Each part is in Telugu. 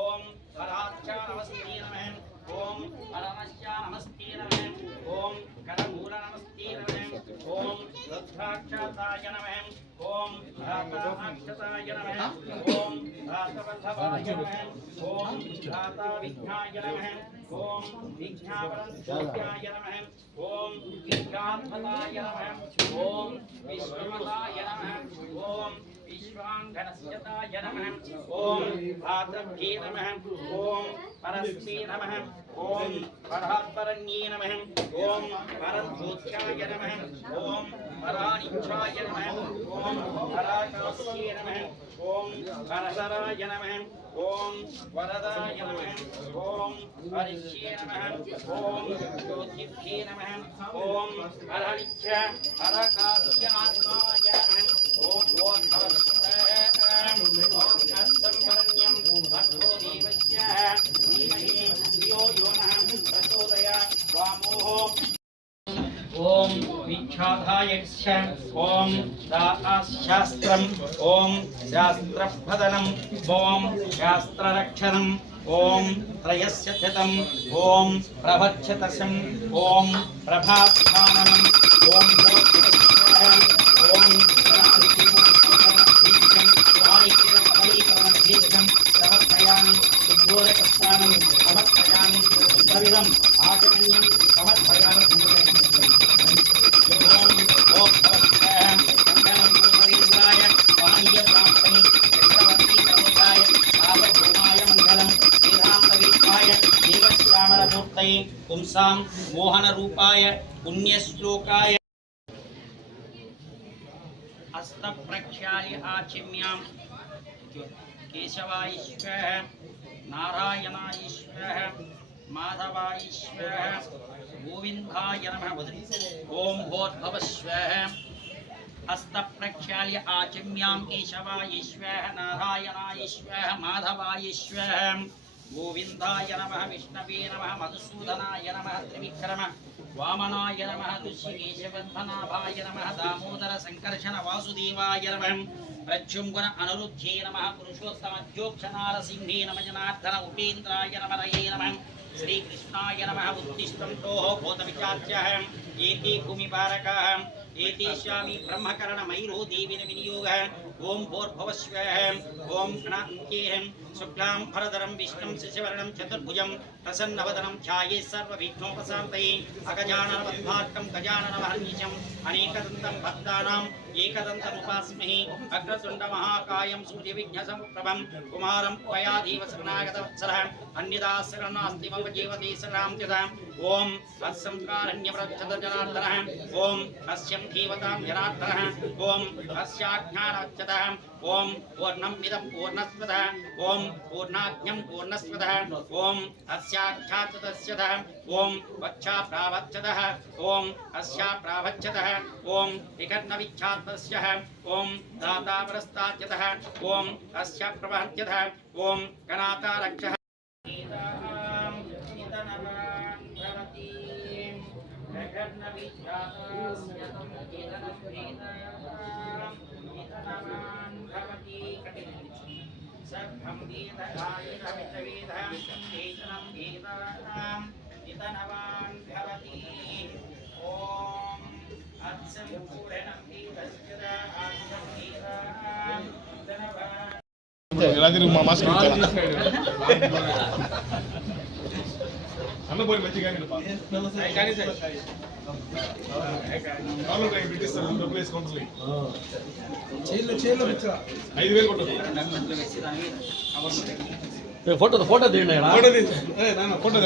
ओम पराक्षा नमस्ते नमः ओम परमश्या नमस्ते नमः ओम करमूल नमस्ते नमः ओम रुद्राक्षताय नमः ओम धाताक्षताय नमः ओम धातवल्लभाय नमः ओम धाताविघ्नाय नमः ओम विघ्नावरंत्याय नमः ओम विघ्नात्मताय नमः ओम विश्वमताय नमः ओम विश्वांगनस्यताय नमः ओम भातभ्ये नमः ओम परस्मे नमः ओम परात्परण्ये नमः ओम परज्योत्याय नमः ओम परानिच्छाय नमः ओम पराकास्ये नमः ओम परसराय नमः ओम वरदाय नमः ओम हरिष्ये नमः ओम ज्योतिभ्ये नमः ओम हरनिच्छ हरकास्यात्माय नमः ओम ओम अस्संभरण्यं भक्तो देवस्य धीमहि धियो यो नः प्रचोदयात् वामोः ओम विख्यातायक्ष ओम दाशास्त्रम ओम शास्त्रप्रदनम ओम शास्त्ररक्षणम ओम त्रयस्यथतम ओम प्रवच्छतसम ओम प्रभास्थानम ओम ओम समर्पयामि उद्बोधकस्थानं समर्पयामि सर्वं आचमनीयं समर्पयामि ओम मंगलम पुरुषेन्द्राय पानीय ब्राह्मणे चक्रवर्ती प्रमुखाय सार्वभौमाय मंगलम वेदांतवेद्याय देवश्यामलमूर्तये पुंसां मोहनरूपाय पुण्यश्लोकाय हस्तप्रक्षाल्य आचिम्यां केशवाय स्वाहा नारायणाय स्वाहा माधवाय स्वाहा गोविंदाय नमः ओम भूर्भुवः स्वाहा हस्तप्रक्षाल्य आचिम्यां केशवाय स्वाहा नारायणाय स्वाहा माधवाय स्वाहा गोविंदाय नमः विष्णवे नमः मधुसूदनाय नमः त्रिविक्रम वामनाय नमः तुष्यकेशवन्धनाभाय नमः दामोदर संकर्षण वासुदेवाय नमः प्रच्युम्बन अनिरुद्धे नमः पुरुषोत्तम ज्योत्सनारसिंहे नमः जनार्दन उपेन्द्राय नमः नमः श्रीकृष्णाय नमः उत्तिष्ठं तोः भूतविचार्यः एते भूमिपारकाः एतेषामि ब्रह्मकरणमैरो देवीन विनियोगः ओम भूर्भुवः स्वाहा ओम गणान्त्येहं शुक्लां भरधरं विष्णुं शशिवर्णं चतुर्भुजं प्रसन्नवदनं ध्यायेत् सर्वविघ्नोपशान्तये अगजाननपद्मार्कं गजाननमहर्निशम् अनेकदन्तं भक्तानाम् एकदन्तमुपास्महे अग्रतुण्डमहाकायं सूर्यविघ्नसमुप्रभं कुमारं त्वयादेव शरणागतवत्सलः अन्यदा शरणनास्ति मम जीवते शरणां त्यजाम् ओम अस्संकारण्यव्रजनार्दनः ओम अस्यं देवतां जनार्दनः ओम अस्याज्ञानच्यतः ओम पूर्णमिदं पूर्णस्वतः ओम पूर्णाज्ञं पूर्णस्वतः ओम अस्याख्यातस्य ओम वक्षाप्रावच्छतः ओम अस्याप्रावच्छतः ओम विकर्णविख्यातस्य ओम दातावरस्ताच्यतः ओम अस्या प्रवहत्यतः ओम गणातारक्षः అన్న పోయి మంచిగా ఫోటో ఫోటో తీయండి ఫోటో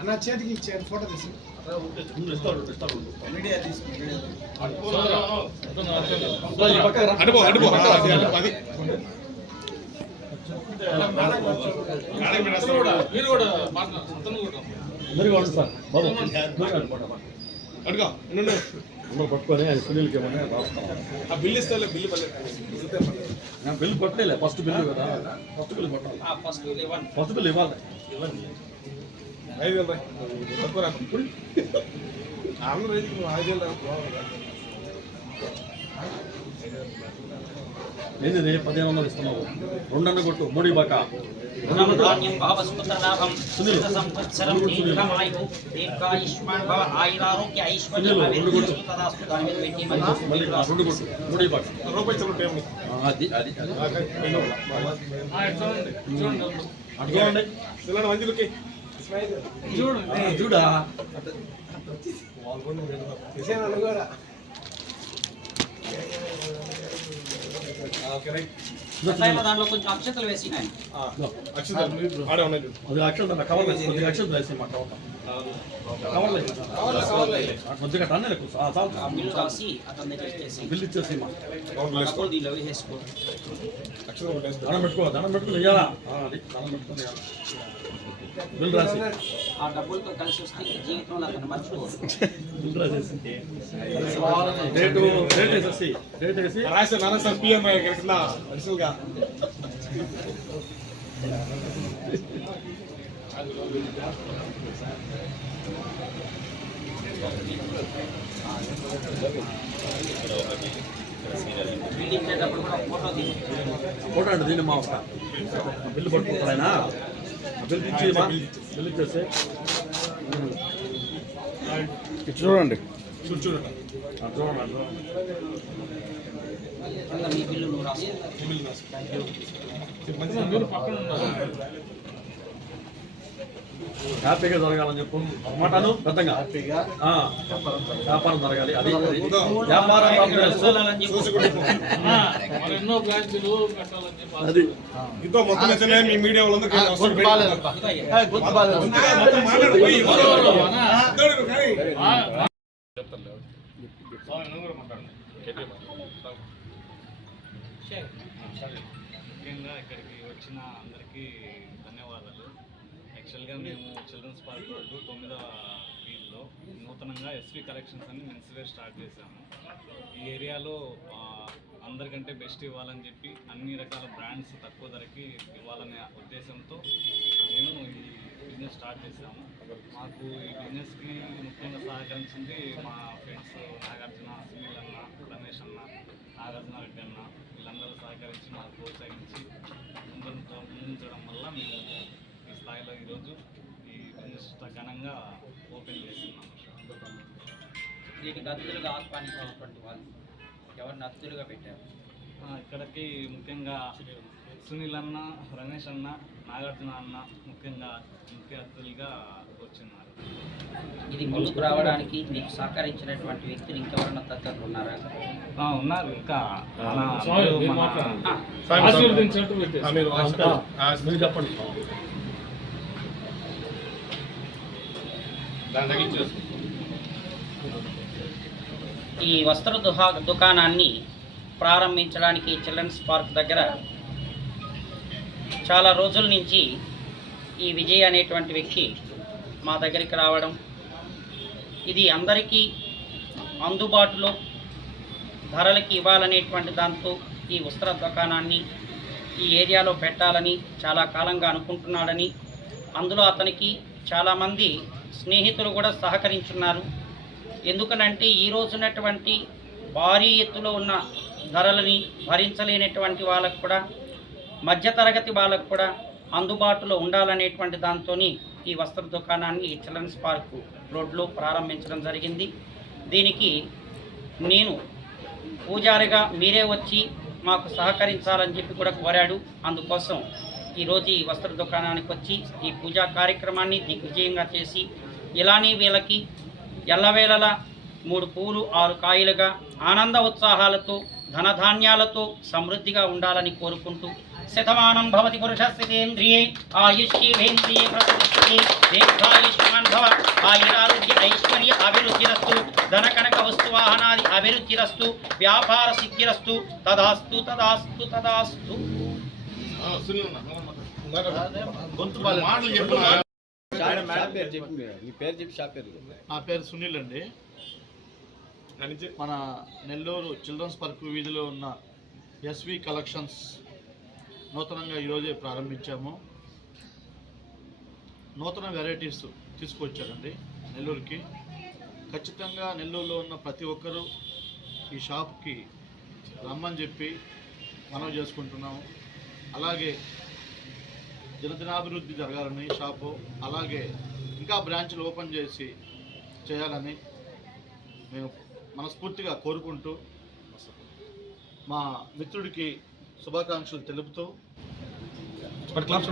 అన్న చేతికి ఇచ్చారు ఫోటో తీసి అడుపు అది అందరికీ వాడు సార్ బాబు అడుగా అందరూ పట్టుకొని ఆయన సునీల్కి ఏమన్నా రాస్తాం. ఆ బిల్లు ఇస్తే బిల్లు నేను బిల్లు కొట్టలే ఫస్ట్ బిల్లు కదా, ఫస్ట్ బిల్లు కొట్టాలి, ఫస్ట్ బిల్లు ఇవ్వాలి. 5,000 తక్కువ రాకు అందరూ 5,000 ఏంది 1,500 ఇస్తున్నావు, 2 కొట్టు, 3 బాక ధాన్యం భావస్పుత్రలాభం సునిత సంవత్సరం దీర్ఘమాయు దీర్ఘాయుష్మాన్ భవ ఆయురారోగ్య ఐశ్వర్యం అభివృద్ధి తదాస్తు దాని మీద పెట్టి మళ్ళీ 2 కొట్టు, 3 బాక రూపాయి చెల్లు టైం అది అది అది చూడండి చూడండి మంచిలకి చూడా దాంట్లో కొంచెం అక్షతలు వేసినాయి ఆడే ఉన్నాయి అది అక్షరం కవర్ కొద్దిగా అక్షరం వేసి మా కవర్ కొద్దిగా టన్ను బిల్లు రాసి అతని దగ్గర ఇచ్చేసి బిల్లు ఇచ్చేసి మా డబ్బులు దీనిలో వేసేసుకో దండం పెట్టుకుని ఇయ్యాలా అది దండం పెట్టుకుని ఇయ్యాలా బిల్లు రాసి ఆ డబ్బులతో కలిసి వస్తే జీవితంలో అతను మర్చిపోదు. బిల్లు రాసేసి రేటు వేసేసి రేట్ వేసి రాసే నాన్న సార్ పిఎంఐ కింద అడిషనల్గా బిల్లు ఇచ్చేటప్పుడు కూడా ఫోటో తీసి ఫోటో అంటే దీన్ని మా ఒక బిల్లు పట్టుకుంటారు ఆయన బిల్లు ఇచ్చి బిల్లు ఇచ్చేసి చూడండి చూడండి చూడండి మీ బిల్లు నువ్వు రాసి హ్యాపీగా జరగాలని చెప్పు మాటను పెద్దగా వ్యాపారం జరగాలి అది వ్యాపారం అది ఇంకో మొత్తం నచ్చలే మీ మీడియా వాళ్ళందరూ ముఖ్యంగా ఇక్కడికి వచ్చిన అందరికీ ధన్యవాదాలు. యాక్చువల్గా మేము చిల్డ్రన్స్ పార్క్ రోడ్డు 9వ వీధిలో నూతనంగా ఎస్వి కలెక్షన్స్ అని మెన్స్ వేర్ స్టార్ట్ చేశాము. ఈ ఏరియాలో అందరికంటే బెస్ట్ ఇవ్వాలని చెప్పి అన్ని రకాల బ్రాండ్స్ తక్కువ ధరకి ఇవ్వాలనే ఉద్దేశంతో మేము ఈ బిజినెస్ స్టార్ట్ చేశాము. మాకు ఈ బిజినెస్కి ముఖ్యంగా సహకరించింది మా ఫ్రెండ్స్ నాగార్జున, సునీల్ అన్న, రమేష్ అన్న, నాగార్జున రెడ్డి అన్న, వీళ్ళందరూ సహకరించి మాకు ప్రోత్సహించి ముందుంచడం వల్ల మేము ఈ స్థాయిలో ఈరోజు ఈ బిజినెస్ ఘనంగా ఓపెన్ చేస్తున్నాము. వీటికి అతిథులుగా ఆహ్వానించినటువంటి వాళ్ళు ఎవరిని అతిథులుగా పెట్టారు? ఇక్కడికి ముఖ్యంగా సునీల్ అన్న, రమేష్ అన్న, నాగార్జున అన్న ముఖ్యంగా ముఖ్య అతిథులుగా వచ్చిన్నారు. ఇది ముందుకు రావడానికి మీకు సహకరించినటువంటి వ్యక్తులు ఇంకెవరన్నా తగ్గట్టు ఉన్నారా? ఉన్నారు. ఇంకా చెప్పండి. ఈ వస్త్ర దుకాణాన్ని ప్రారంభించడానికి చిల్డ్రన్స్ పార్క్ దగ్గర చాలా రోజుల నుంచి ఈ విజయ్ అనేటువంటి వ్యక్తి మా దగ్గరికి రావడం, ఇది అందరికీ అందుబాటులో ధరలకి ఇవ్వాలనేటువంటి దాంతో ఈ వస్త్ర దుకాణాన్ని ఈ ఏరియాలో పెట్టాలని చాలా కాలంగా అనుకుంటున్నాడని, అందులో అతనికి చాలామంది స్నేహితులు కూడా సహకరించున్నారు. ఎందుకనంటే ఈ రోజున్నటువంటి భారీ ఎత్తులో ఉన్న ధరలని భరించలేనటువంటి వాళ్ళకు కూడా, మధ్యతరగతి వాళ్ళకు కూడా అందుబాటులో ఉండాలనేటువంటి దాంతో ఈ వస్త్ర దుకాణాన్ని ఈ చిల్డ్రన్స్ పార్క్ రోడ్లో ప్రారంభించడం జరిగింది. దీనికి నేను పూజారిగా మీరే వచ్చి మాకు సహకరించాలని చెప్పి కూడా కోరాడు. అందుకోసం ఈరోజు ఈ వస్త్ర దుకాణానికి వచ్చి ఈ పూజా కార్యక్రమాన్ని దిగ్విజయంగా చేసి ఇలానే వీళ్ళకి ఎల్లవేళలా 3 పూలు 6 కాయలుగా ఆనంద ఉత్సాహాలతో ధనధాన్యాలతో సమృద్ధిగా ఉండాలని కోరుకుంటూ శతమానం భవతి పురుషస్థితేంద్రియే ఆయుష్యేంద్రియే ప్రతిష్ఠితే దీర్ఘాయుష్మాన్ భవ ఆయురారోగ్య ఐశ్వర్య అభివృద్ధిరస్తు ధనకనక వస్తువాహనాది అభివృద్ధిరస్తు వ్యాపార సిద్ధిరస్తు తదాస్తు తదాస్తు తదాస్తు. మాటలు చెప్పు. నా పేరు సునీల్ అండి. నుంచి మన నెల్లూరు చిల్డ్రన్స్ పార్క్ వీధిలో ఉన్న ఎస్వి కలెక్షన్స్ నూతనంగా ఈరోజే ప్రారంభించాము. నూతన వెరైటీస్ తీసుకొచ్చారండి నెల్లూరుకి. ఖచ్చితంగా నెల్లూరులో ఉన్న ప్రతి ఒక్కరూ ఈ షాప్కి రమ్మని చెప్పి మనవి చేసుకుంటున్నాము. అలాగే దినదినాభివృద్ధి జరగాలని షాపు, అలాగే ఇంకా బ్రాంచ్లు ఓపెన్ చేయాలని మేము మనస్ఫూర్తిగా కోరుకుంటూ మా మిత్రుడికి శుభాకాంక్షలు తెలుపుతూ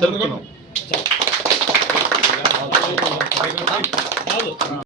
తెలుపుతున్నాం.